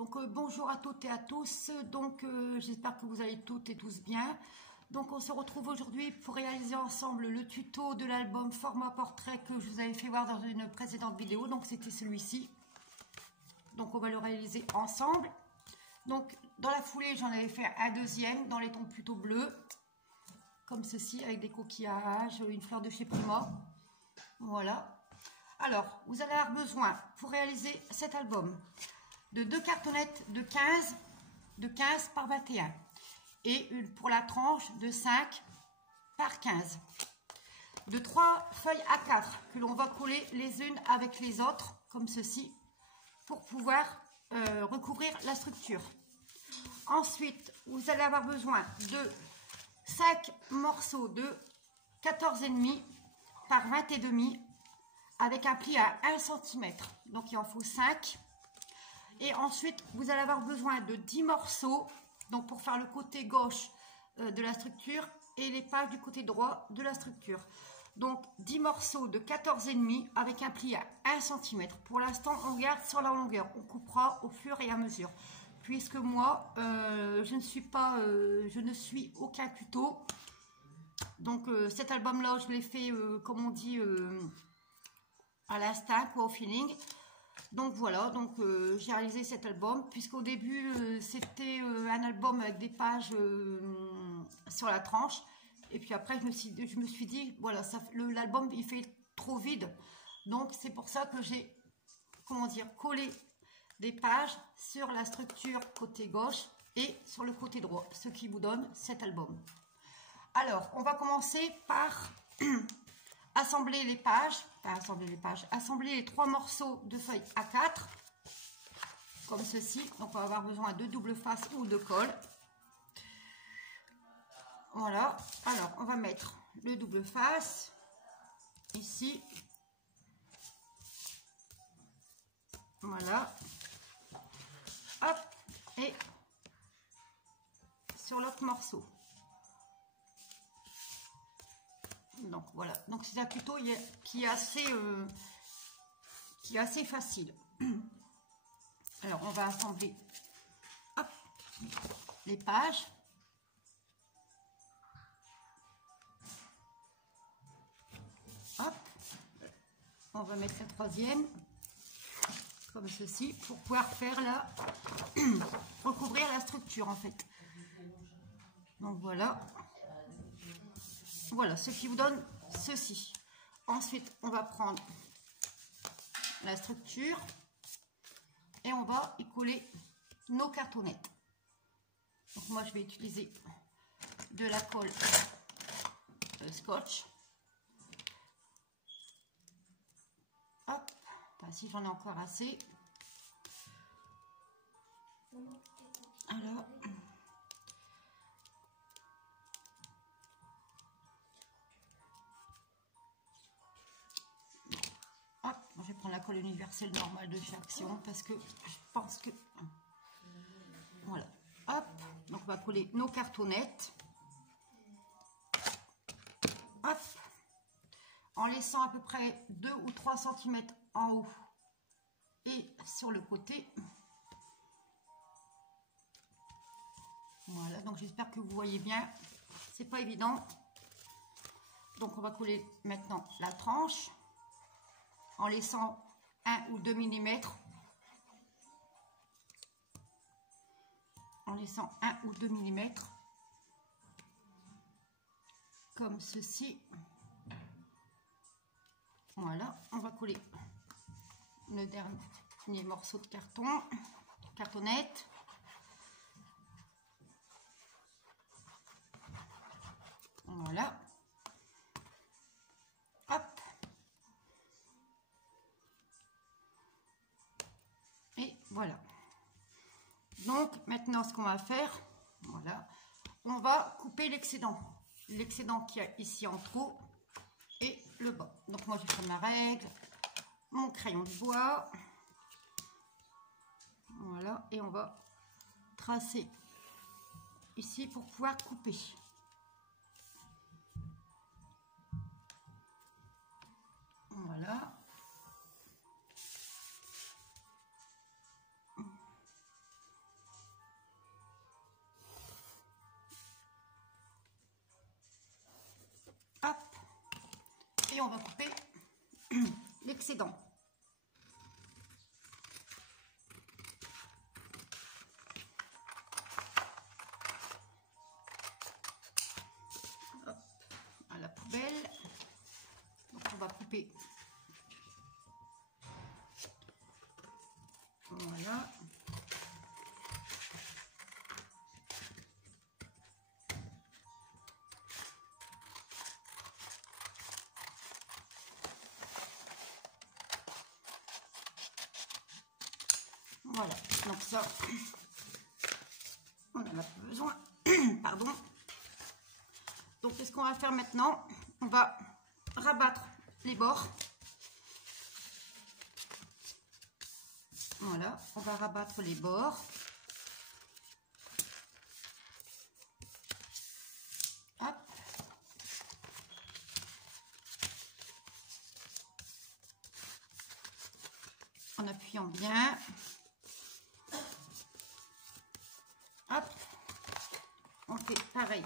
Donc bonjour à toutes et à tous, donc j'espère que vous allez toutes et tous bien. Donc on se retrouve aujourd'hui pour réaliser ensemble le tuto de l'album format portrait que je vous avais fait voir dans une précédente vidéo, donc c'était celui-ci. Donc on va le réaliser ensemble. Donc dans la foulée j'en avais fait un deuxième dans les tons plutôt bleus, comme ceci, avec des coquillages, une fleur de chez Prima. Voilà. Alors vous allez avoir besoin pour réaliser cet album de 2 cartonnettes de 15 par 21 et une pour la tranche de 5 par 15, de 3 feuilles A4 que l'on va coller les unes avec les autres comme ceci pour pouvoir recouvrir la structure. Ensuite vous allez avoir besoin de 5 morceaux de 14,5 par 20,5 avec un pli à 1 cm, donc il en faut 5. Et ensuite, vous allez avoir besoin de 10 morceaux, donc pour faire le côté gauche de la structure et les pages du côté droit de la structure. Donc 10 morceaux de 14,5 avec un pli à 1 cm. Pour l'instant, on garde sur la longueur. On coupera au fur et à mesure. Puisque moi, je ne suis aucun tuto. Donc cet album-là, je l'ai fait, comme on dit, à l'instinct, au feeling. Donc voilà, donc j'ai réalisé cet album, puisqu'au début c'était un album avec des pages sur la tranche, et puis après je me suis dit voilà, l'album il fait trop vide, donc c'est pour ça que j'ai, comment dire, collé des pages sur la structure côté gauche et sur le côté droit, ce qui vous donne cet album. Alors on va commencer par assembler les pages, assembler les 3 morceaux de feuilles A4 comme ceci. Donc on va avoir besoin de double face ou de colle. Voilà, alors on va mettre le double face ici, voilà, hop, et sur l'autre morceau. Donc voilà, donc c'est un tuto qui est assez facile. Alors on va assembler, hop, les pages. Hop, on va mettre la troisième comme ceci pour pouvoir faire recouvrir la structure en fait. Donc voilà. Voilà ce qui vous donne ceci. Ensuite, on va prendre la structure et on va y coller nos cartonnettes. Donc moi, je vais utiliser de la colle scotch. Hop, si j'en ai encore assez. Alors... je vais prendre la colle universelle normale de chez Action parce que je pense que... Voilà. Hop. Donc, on va coller nos cartonnettes. Hop. En laissant à peu près 2 ou 3 cm en haut et sur le côté. Voilà. Donc, j'espère que vous voyez bien. C'est pas évident. Donc, on va coller maintenant la tranche en laissant 1 ou 2 mm, comme ceci. Voilà, on va coller le dernier morceau de cartonnette. Voilà. Hop. Et voilà. Donc maintenant ce qu'on va faire, voilà, on va couper l'excédent qu'il y a ici en trop et le bas. Donc moi je vais prendre ma règle, mon crayon de bois, voilà, et on va tracer ici pour pouvoir couper. Voilà. et on va couper l'excédent. Hop, à la poubelle. Donc on va couper. Voilà. Voilà, donc ça, on en a besoin. Pardon. Donc, qu'est-ce qu'on va faire maintenant? On va rabattre les bords. Voilà, on va rabattre les bords. Hop. En appuyant bien. Hop, on fait pareil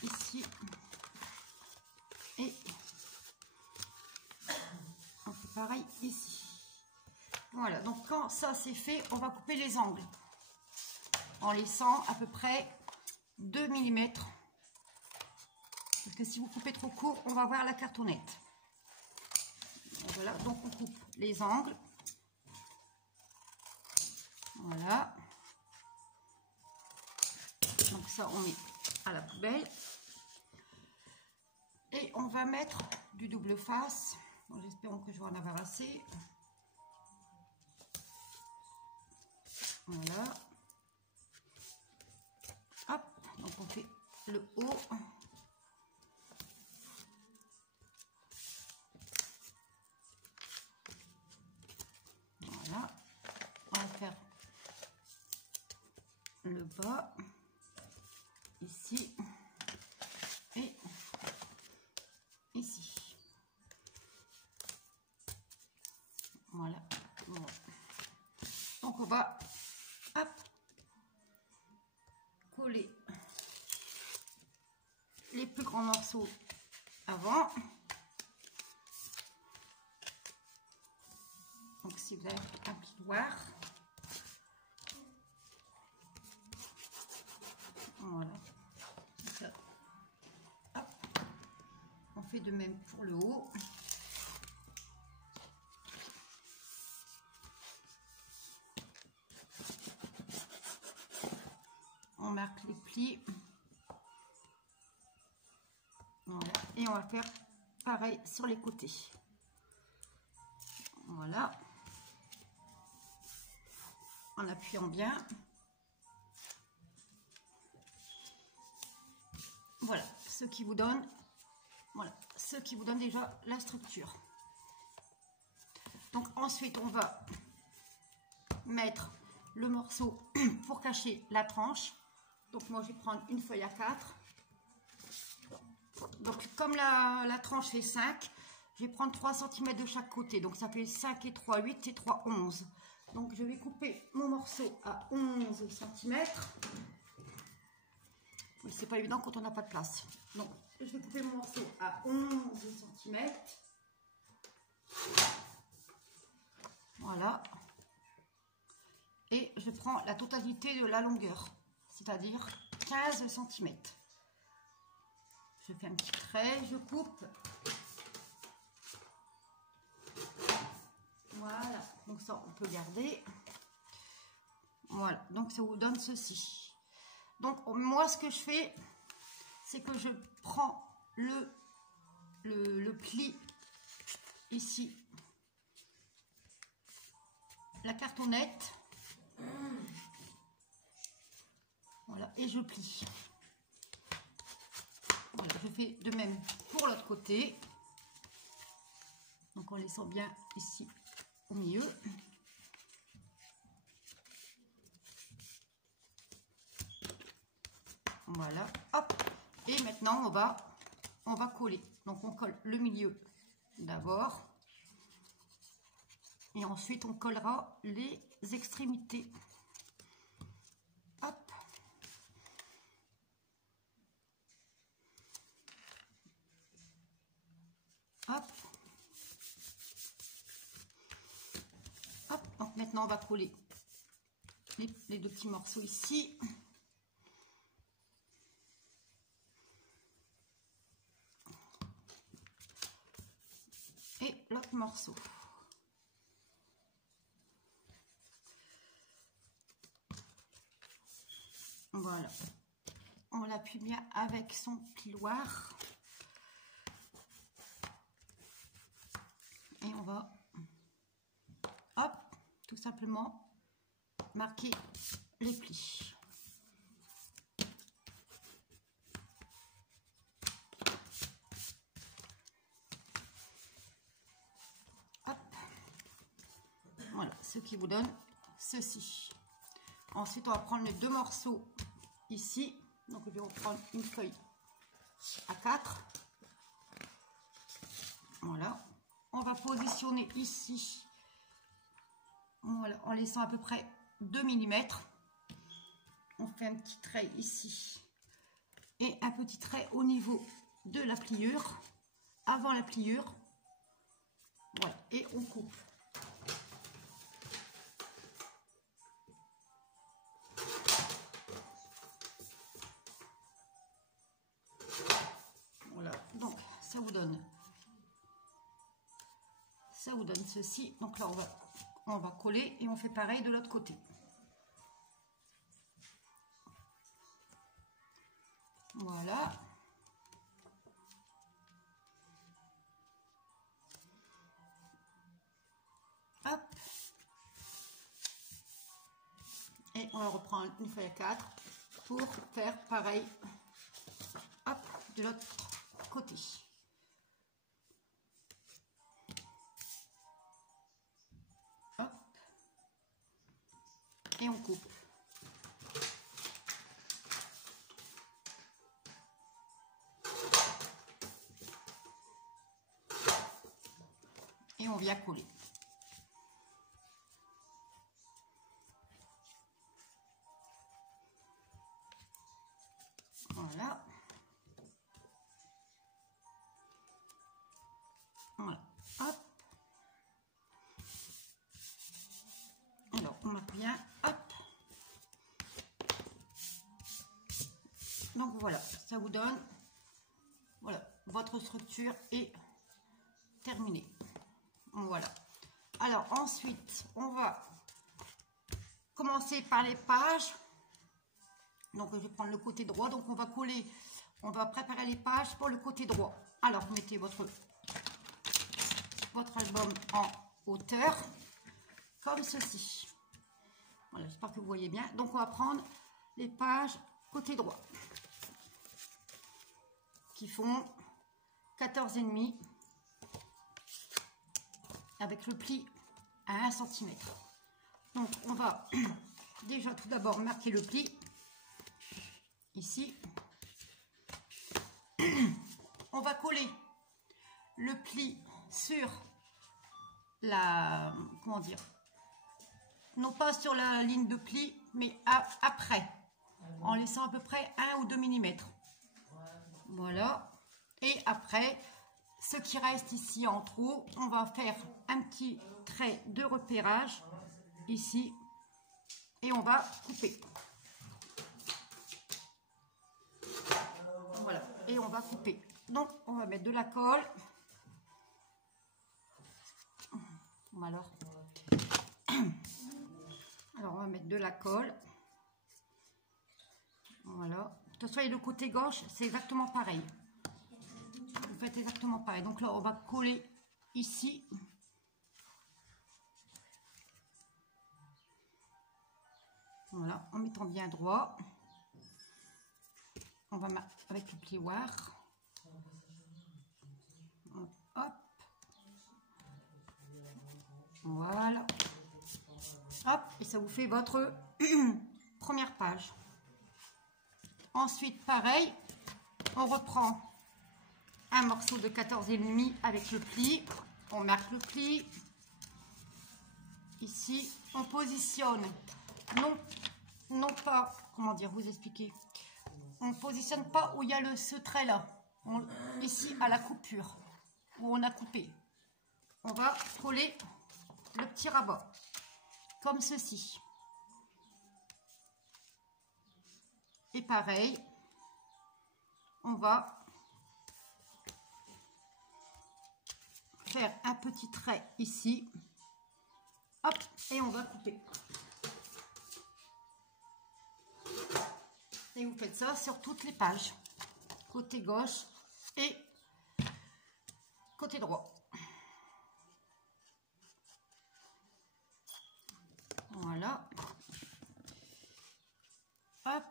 ici et on fait pareil ici. Voilà, donc quand ça c'est fait, on va couper les angles en laissant à peu près 2 mm. Parce que si vous coupez trop court, on va voir la cartonnette. Voilà, donc on coupe les angles. Voilà. Donc ça, on met à la poubelle. Et on va mettre du double face. J'espère que je vais en avoir assez. Voilà. Hop. Donc on fait le haut. Voilà. On va faire le bas ici et ici. Voilà. Voilà. Donc on va hop, coller les plus grands morceaux avant. Donc si vous avez un plioir, voilà. Ça. Hop. On fait de même pour le haut. On marque les plis. Voilà. Et on va faire pareil sur les côtés. Voilà. En appuyant bien. Voilà, ce qui vous donne, voilà, ce qui vous donne déjà la structure. Donc ensuite, on va mettre le morceau pour cacher la tranche. Donc moi, je vais prendre une feuille A4. Donc comme la tranche fait 5, je vais prendre 3 cm de chaque côté. Donc ça fait 5 et 3, 8 et 3, 11. Donc je vais couper mon morceau à 11 cm. Oui, c'est pas évident quand on n'a pas de place. Donc je vais couper mon morceau à 11 cm. Voilà. Et je prends la totalité de la longueur, c'est-à-dire 15 cm. Je fais un petit trait, je coupe. Voilà, donc ça on peut garder. Voilà, donc ça vous donne ceci. Donc moi ce que je fais, c'est que je prends le pli ici, la cartonnette, voilà, et je plie. Voilà, je fais de même pour l'autre côté, donc en laissant bien ici au milieu. Voilà, hop, et maintenant on va coller. Donc on colle le milieu d'abord et ensuite on collera les extrémités. Hop. maintenant on va coller les deux petits morceaux ici. Et l'autre morceau. Voilà. On l'appuie bien avec son plioir. Et on va, hop, tout simplement marquer les plis. Hop. Voilà, ce qui vous donne ceci. Ensuite, on va prendre les deux morceaux ici. Donc, je vais reprendre une feuille A4. Voilà. On va positionner ici. Voilà, en laissant à peu près 2 mm. On fait un petit trait ici. Et un petit trait au niveau de la pliure. Avant la pliure. Voilà. Et on coupe. Voilà. Donc, ça vous donne ceci. Donc là, on va coller et on fait pareil de l'autre côté. Voilà. Hop. Et on va reprendre une feuille A4 pour faire pareil. Hop, de l'autre côté. Hop. Et on coupe. Et on vient coller. Voilà. Voilà. Hop. Alors, on marque bien. Hop. Donc voilà, ça vous donne. Voilà, votre structure est terminée. Voilà. Alors ensuite, on va commencer par les pages. Donc je vais prendre le côté droit. Donc on va coller, on va préparer les pages pour le côté droit. Alors vous mettez votre album en hauteur, comme ceci. Voilà, j'espère que vous voyez bien. Donc on va prendre les pages côté droit, qui font 14,5 avec le pli à 1 cm. Donc on va déjà tout d'abord marquer le pli ici. On va coller le pli sur la, comment dire, non pas sur la ligne de pli, mais après, en laissant à peu près 1 ou 2 mm. Voilà. Et après, ce qui reste ici en trop, on va faire un petit trait de repérage ici et on va couper. Voilà, et on va couper. Donc, on va mettre de la colle. Alors, on va mettre de la colle. Voilà. De toute façon, et le côté gauche, c'est exactement pareil. Vous faites exactement pareil. Donc là, on va coller ici. Voilà, en mettant bien droit. On va mettre avec le plioir. Hop. Voilà. Hop, et ça vous fait votre première page. Ensuite, pareil, on reprend un morceau de 14,5 avec le pli. On marque le pli. Ici, on positionne. Non pas, comment dire, vous expliquer. On ne positionne pas où il y a ce trait là. Ici, à la coupure, où on a coupé. On va coller le petit rabat. comme ceci. Et pareil, on va faire un petit trait ici. Hop, et on va couper. Et vous faites ça sur toutes les pages, côté gauche et côté droit. Voilà. Hop.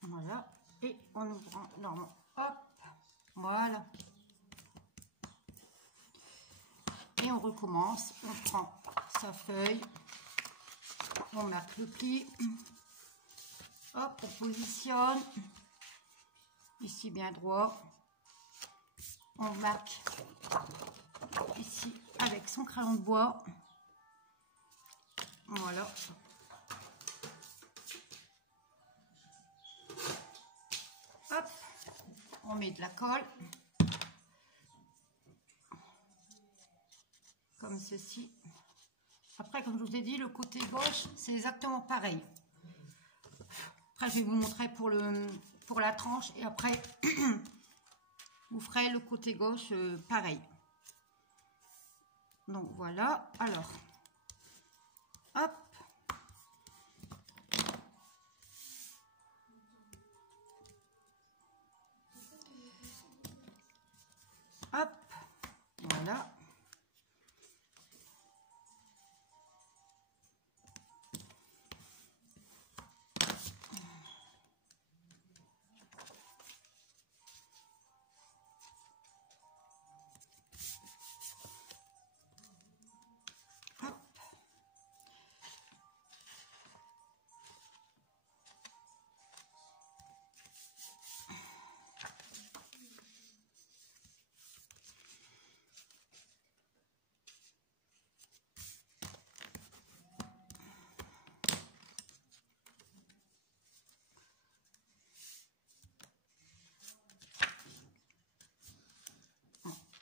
Voilà. Et on ouvre normalement. Hop. Voilà. Et on recommence. On prend sa feuille. On marque le pli. Hop, on positionne. Ici bien droit. On marque ici avec son crayon de bois. Voilà. Hop, on met de la colle. Comme ceci. Après, comme je vous ai dit, le côté gauche, c'est exactement pareil. Après, je vais vous montrer pour la tranche et après, vous ferez le côté gauche pareil. Donc voilà. Alors, hop. Hop. Voilà.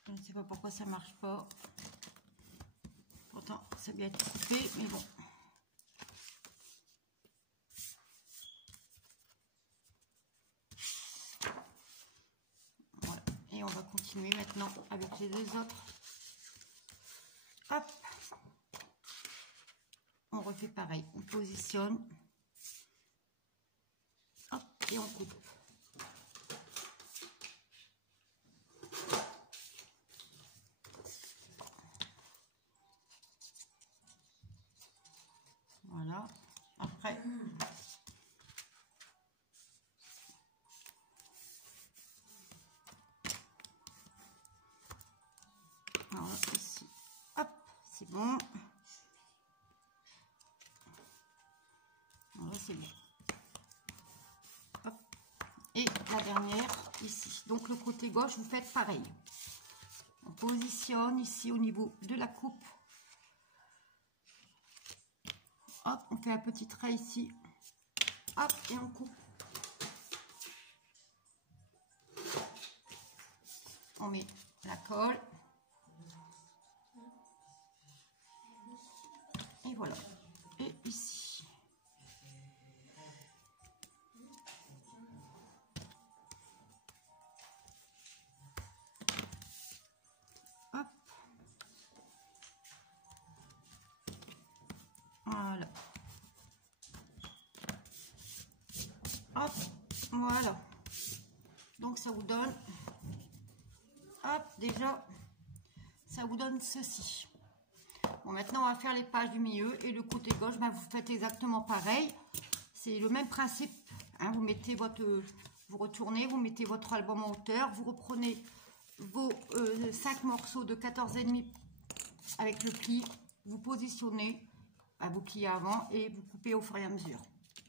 Je ne sais pas pourquoi ça marche pas. Pourtant, ça bien été coupé, mais bon. Voilà. Et on va continuer maintenant avec les deux autres. Hop. On refait pareil. On positionne. Hop. Et on coupe. Voilà. Après, voilà, ici. Hop, c'est bon. Voilà, c'est bon. Hop. Et la dernière ici. Donc le côté gauche, vous faites pareil. On positionne ici au niveau de la coupe. Hop, on fait un petit trait ici. Hop, et on coupe. On met la colle. Et voilà. Et ici. Hop. Voilà. Hop, voilà. Donc ça vous donne, hop, déjà, ça vous donne ceci. Bon, maintenant on va faire les pages du milieu et le côté gauche, ben, vous faites exactement pareil. C'est le même principe. Hein, vous mettez vous retournez, vous mettez votre album en hauteur, vous reprenez vos 5 morceaux de 14,5 avec le pli, vous positionnez, vous pliez avant et vous coupez au fur et à mesure.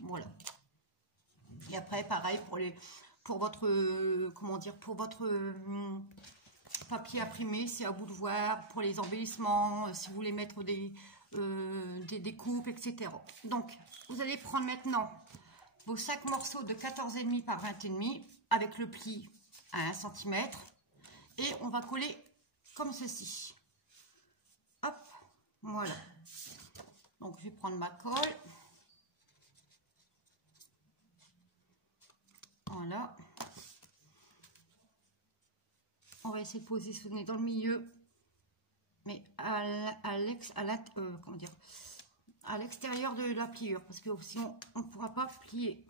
Voilà. Et après, pareil pour votre, comment dire, pour votre papier imprimé, c'est à vous de voir, pour les embellissements, si vous voulez mettre des coupes, etc. Donc, vous allez prendre maintenant vos 5 morceaux de 14,5 par 20,5 avec le pli à 1 cm et on va coller comme ceci. Hop, voilà. Donc je vais prendre ma colle. Voilà. On va essayer de positionner dans le milieu, mais à l'extérieur de la pliure, parce que sinon on ne pourra pas plier.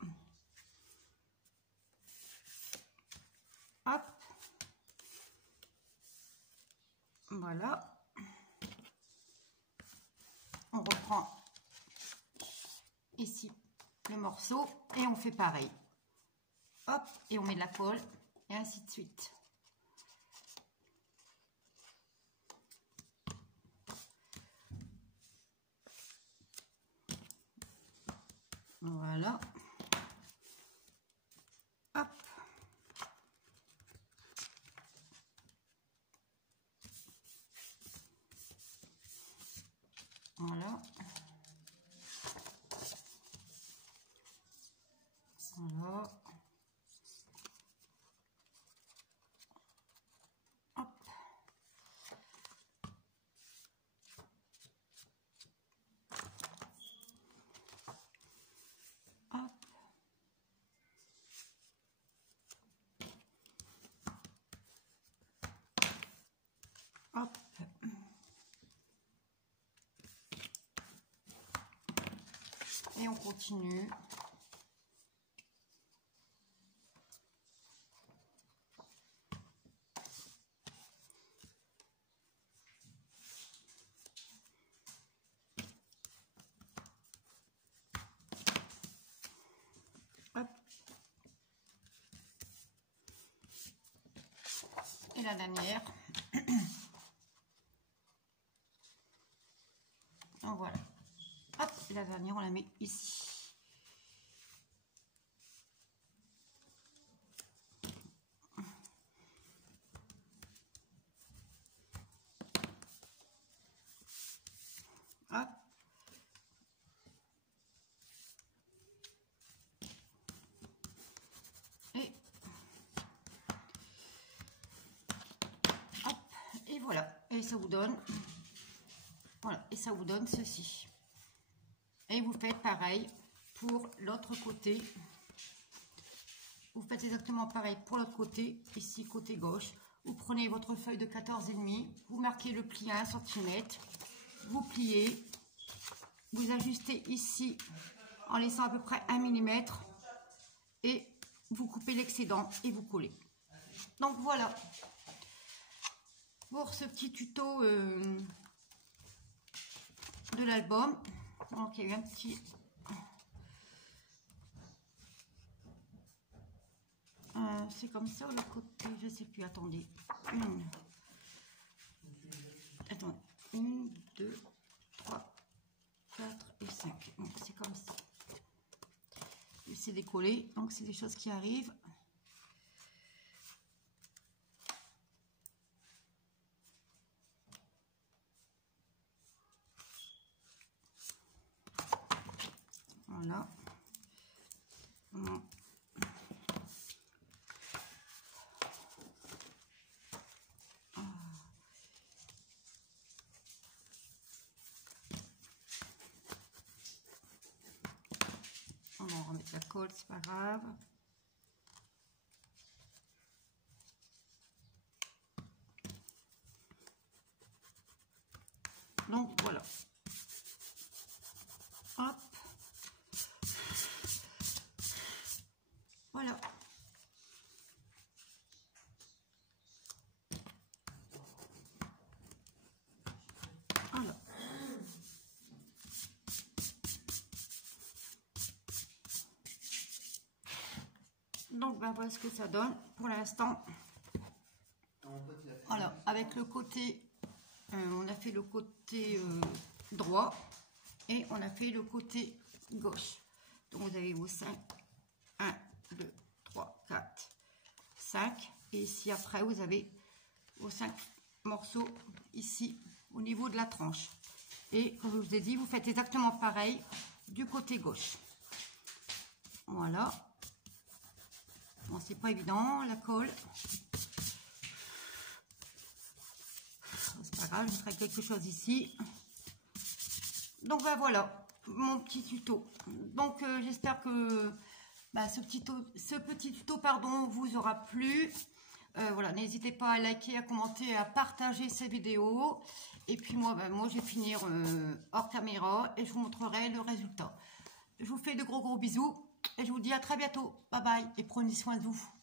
Hop. Voilà. On reprend ici le morceau et on fait pareil. Hop, et on met de la colle et ainsi de suite. Voilà. Hop. Voilà. Voilà. Hop. Hop. Hop. Et on continue. Hop. Et la dernière. Donc voilà. Hop, et la dernière, on la met ici. Hop. Et hop, et voilà. Et ça vous donne, voilà, et ça vous donne ceci. Et vous faites pareil pour l'autre côté. Vous faites exactement pareil pour l'autre côté, ici côté gauche. Vous prenez votre feuille de 14,5, vous marquez le pli à 1 cm, vous pliez, vous ajustez ici en laissant à peu près 1 mm et vous coupez l'excédent et vous collez. Donc voilà pour ce petit tuto de l'album. Donc il y a eu un petit... c'est comme ça le côté, je sais plus, attendez. Attendez, 1, 2, 3, 4 et 5. Donc c'est comme ça. C'est décollé, donc c'est des choses qui arrivent. Voilà. On va remettre la colle, c'est pas grave. Donc voilà. Hop. Voilà. Voilà. Donc ben, voilà ce que ça donne pour l'instant. Alors avec le côté, on a fait le côté droit et on a fait le côté gauche. Donc vous avez vos 5, 1, 2, 3, 4, 5. Et ici après vous avez vos 5 morceaux ici au niveau de la tranche. Et comme je vous ai dit, vous faites exactement pareil du côté gauche. Voilà. Bon, c'est pas évident, la colle. C'est pas grave, je mettrai quelque chose ici. Donc ben voilà, mon petit tuto. Donc j'espère que ce petit tuto pardon, vous aura plu. Voilà, n'hésitez pas à liker, à commenter, à partager ces vidéos. Et puis moi je vais finir hors caméra et je vous montrerai le résultat. Je vous fais de gros bisous et je vous dis à très bientôt. Bye bye et prenez soin de vous.